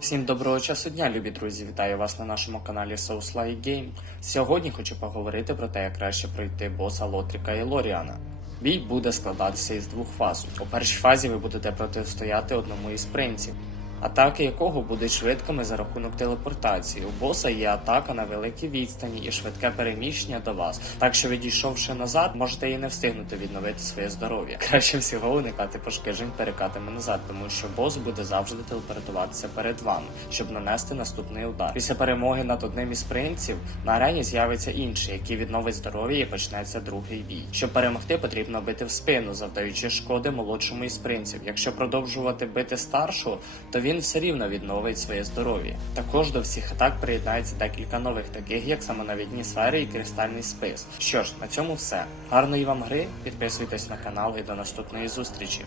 Всім доброго часу дня, любі друзі! Вітаю вас на нашому каналі Souls Like Game. Сьогодні хочу поговорити про те, як краще пройти боса Лотріка і Лоріана. Бій буде складатися із двох фаз. У першій фазі ви будете протистояти одному із принців, атаки якого будуть швидкими за рахунок телепортації. У боса є атака на великій відстані і швидке переміщення до вас. Так що, відійшовши назад, можете і не встигнути відновити своє здоров'я. Краще всього уникати пошкоджень перекатами назад, тому що бос буде завжди телепортуватися перед вами, щоб нанести наступний удар. Після перемоги над одним із принців на арені з'явиться інший, який відновить здоров'я і почнеться другий бій. Щоб перемогти, потрібно бити в спину, завдаючи шкоди молодшому із принців. Якщо продовжувати бити старшого, то він все рівно відновить своє здоров'я. Також до всіх атак приєднається декілька нових, таких як самонавідні сфери і кристальний спис. Що ж, на цьому все. Гарної вам гри, підписуйтесь на канал і до наступної зустрічі.